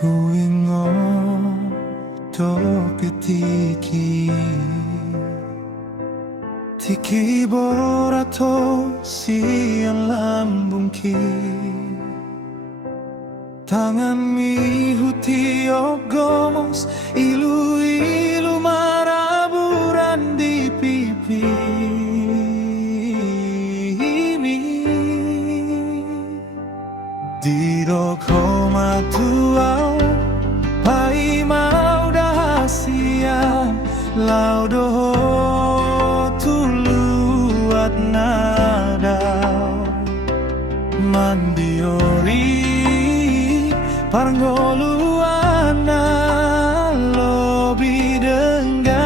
Huingo to pitiki Tiki borato siang lambungki Tangan mi hutiok gomos Ilu-ilu maraburan di pipi Diro koma tuau Pai mau dahasia Laudo tuluat nadau Mandiori Parngoluana lobi denggan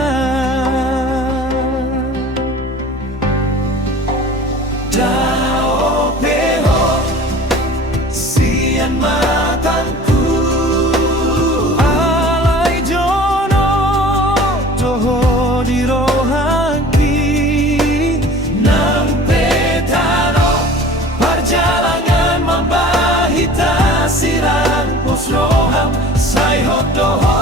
Dao peho sian matanku Alai jono toho di rohanki Nampe tano perjalanan membahita sirang pos roham Sai hot doho